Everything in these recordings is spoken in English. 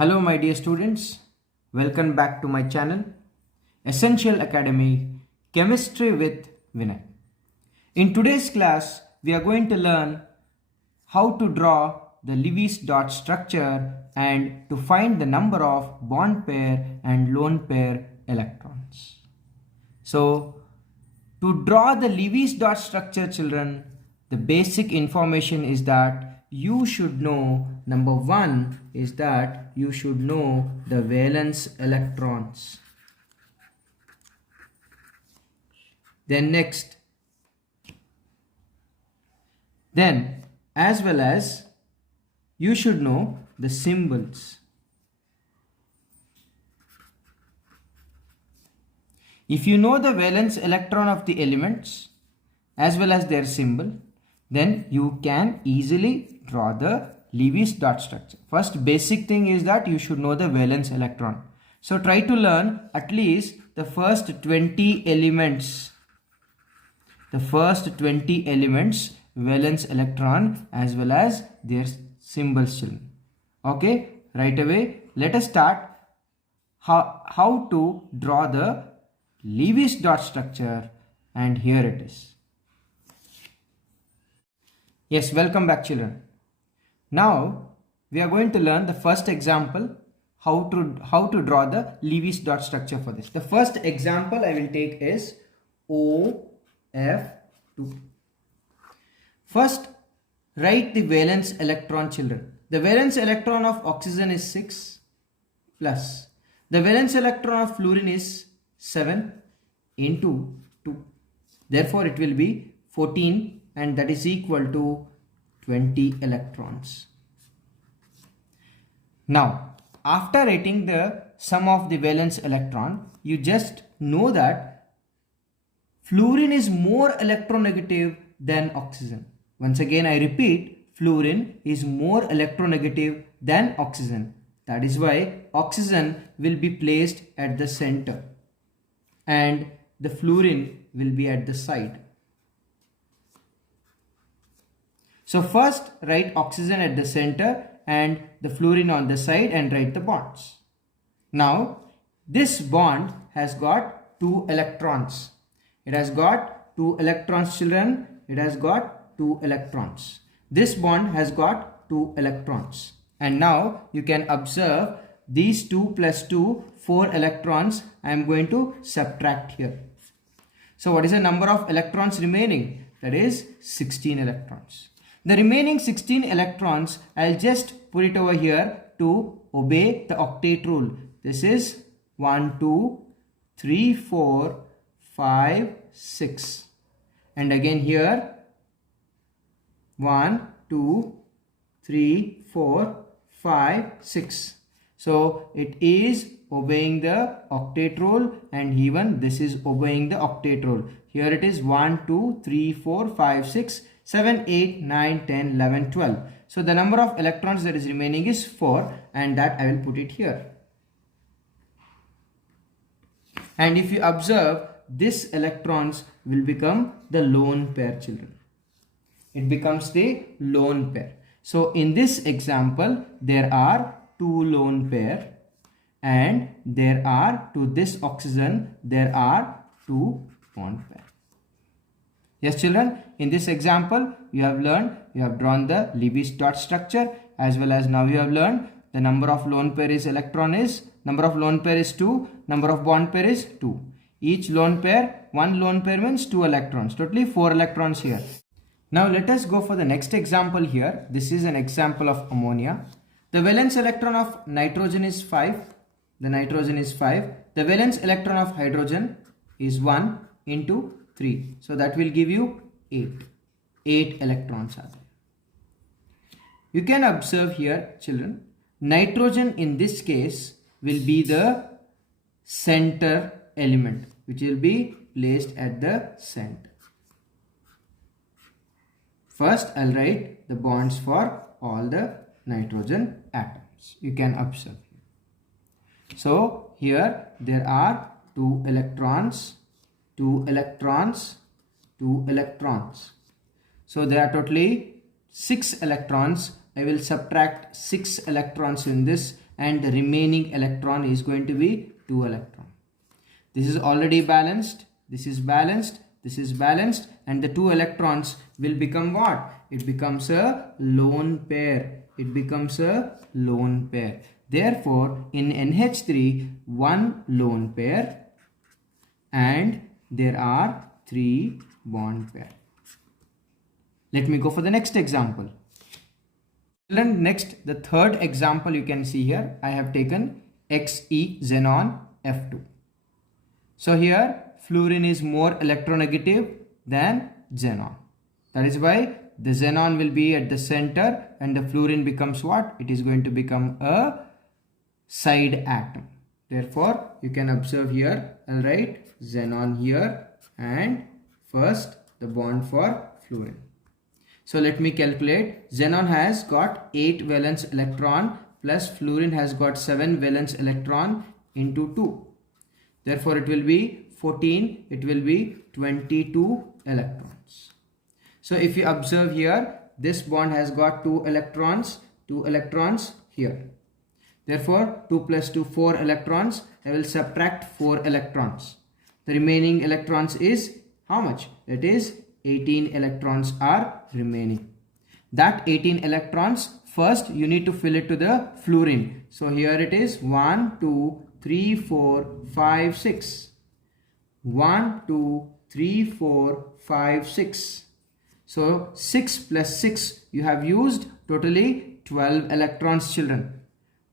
Hello my dear students, welcome back to my channel Essential Academy Chemistry with Vinay. In today's class we are going to learn how to draw the Lewis dot structure and to find the number of bond pair and lone pair electrons. So to draw the Lewis dot structure, children, the basic information is that you should know, number one is that you should know the valence electrons. Then next, then as well as you should know the symbols. If you know the valence electron of the elements as well as their symbol, then you can easily draw the Lewis dot structure. First basic thing is that you should know the valence electron. So try to learn at least the first 20 elements. The first 20 elements valence electron as well as their symbols, children. Okay, right away let us start how to draw the Lewis dot structure, and here it is. Yes, welcome back, children. Now we are going to learn the first example how to draw the Lewis dot structure for this. The first example I will take is OF2. First write the valence electron, children. The valence electron of oxygen is 6 plus the valence electron of fluorine is 7 into 2. Therefore it will be 14, and that is equal to 20 electrons. Now after writing the sum of the valence electron, you just know that fluorine is more electronegative than oxygen. Once again I repeat, fluorine is more electronegative than oxygen. That is why oxygen will be placed at the center and the fluorine will be at the side. So first write oxygen at the center and the fluorine on the side and write the bonds. Now this bond has got 2 electrons. It has got 2 electrons, children. It has got 2 electrons. This bond has got 2 electrons. And now you can observe these 2 plus 2, 4 electrons I am going to subtract here. So what is the number of electrons remaining? That is 16 electrons. The remaining 16 electrons, I'll just put it over here to obey the octet rule. This is 1, 2, 3, 4, 5, 6. And again here 1, 2, 3, 4, 5, 6. So it is obeying the octet rule, and even this is obeying the octet rule. Here it is 1, 2, 3, 4, 5, 6, 7, 8, 9, 10, 11, 12. So the number of electrons that is remaining is 4, and that I will put it here. And if you observe, this electrons will become the lone pair, children. It becomes the lone pair. So in this example, there are 2 lone pair, and there are to this oxygen there are 2 bond pair. Yes, children, in this example you have drawn the Lewis dot structure, as well as now you have learned the number of lone pair is 2, number of bond pair is 2. Each lone pair, one lone pair means 2 electrons, totally 4 electrons here. Now let us go for the next example here. This is an example of ammonia. The valence electron of nitrogen is 5. The nitrogen is 5. The valence electron of hydrogen is 1 into 3. So that will give you 8. 8 electrons are there. You can observe here, children, nitrogen in this case will be the center element, which will be placed at the center. First I'll write the bonds for all the nitrogen atoms. You can observe. So here there are 2 electrons, 2 electrons, 2 electrons. So there are totally 6 electrons. I will subtract 6 electrons in this and the remaining electron is going to be 2 electron. This is already balanced, this is balanced, this is balanced, and the 2 electrons will become what? It becomes a lone pair. It becomes a lone pair. Therefore, in NH3, 1 lone pair and there are 3 bond pair. Let me go for the next example. Next, the third example you can see here, I have taken Xe xenon F2. So here fluorine is more electronegative than xenon. That is why the xenon will be at the center and the fluorine becomes what? It is going to become a side atom. Therefore, you can observe here, I'll write xenon here and first the bond for fluorine. So let me calculate. Xenon has got 8 valence electron plus fluorine has got 7 valence electron into 2. Therefore, it will be 14, it will be 22 electrons. So if you observe here, this bond has got 2 electrons here. Therefore, 2 plus 2, 4 electrons. I will subtract 4 electrons. The remaining electrons is how much? That is 18 electrons are remaining. That 18 electrons, first you need to fill it to the fluorine. So here it is 1, 2, 3, 4, 5, 6. 1, 2, 3, 4, 5, 6. So 6 plus 6 you have used totally 12 electrons, children.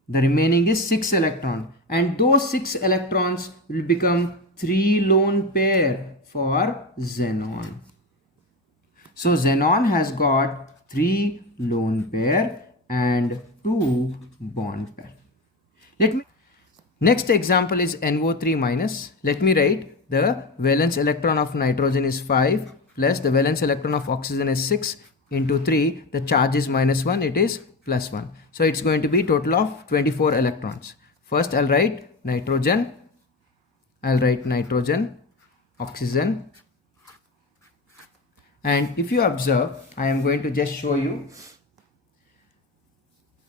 The remaining is 6 electron and those 6 electrons will become 3 lone pair for xenon. So xenon has got 3 lone pair and 2 bond pair. Next example is NO3 minus. Let me write the valence electron of nitrogen is 5 plus the valence electron of oxygen is 6 into 3. The charge is -1, it is +1. So it's going to be total of 24 electrons. First I'll write nitrogen, oxygen. And if you observe, I am going to just show you.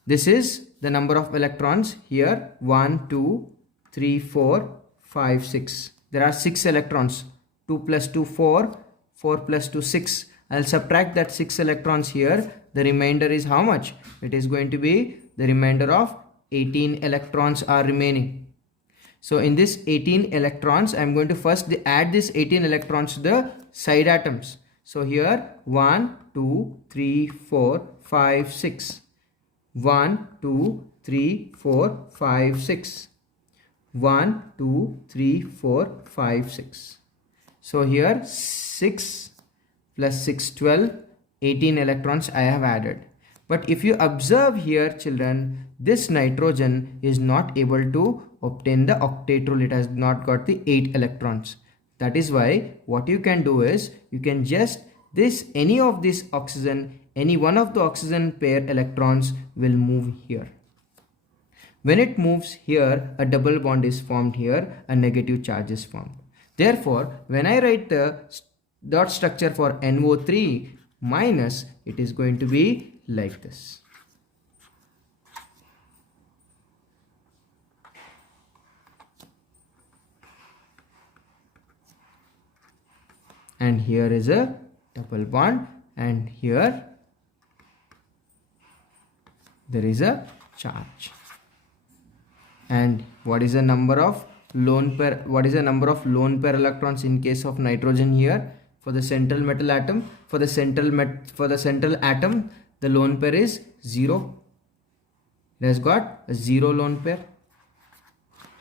This is the number of electrons here. 1, 2, 3, 4, 5, 6. There are 6 electrons. 2 plus 2, 4. 4 plus 2, 6. I'll subtract that 6 electrons here. The remainder is how much? It is going to be the remainder of 18 electrons are remaining. So in this 18 electrons, I am going to first add this 18 electrons to the side atoms. So here 1, 2, 3, 4, 5, 6. 1, 2, 3, 4, 5, 6. 1, 2, 3, 4, 5, 6. So here 6 plus 6, 12, 18 electrons I have added. But if you observe here, children, this nitrogen is not able to obtain the octet rule. It has not got the 8 electrons. That is why what you can do is you can just any of this oxygen, any one of the oxygen pair electrons will move here. When it moves here, a double bond is formed here, a negative charge is formed. Therefore, when I write the dot structure for NO3 minus, it is going to be like this. And here is a double bond and here there is a charge. And what is the number of lone pair? What is the number of lone pair electrons in case of nitrogen here? For the central metal atom, for the central atom, the lone pair is 0. It has got a 0 lone pair.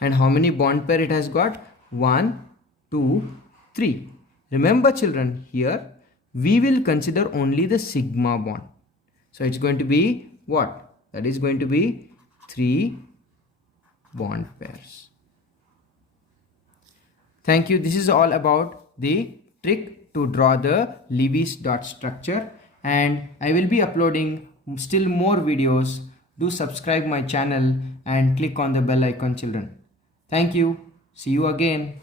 And how many bond pair it has got? 1, 2, 3. Remember, children, here we will consider only the sigma bond. So it's going to be what? That is going to be 3 bond pairs. Thank you. This is all about the trick to draw the Lewis dot structure, and I will be uploading still more videos. Do subscribe my channel and click on the bell icon, children. Thank you. See you again.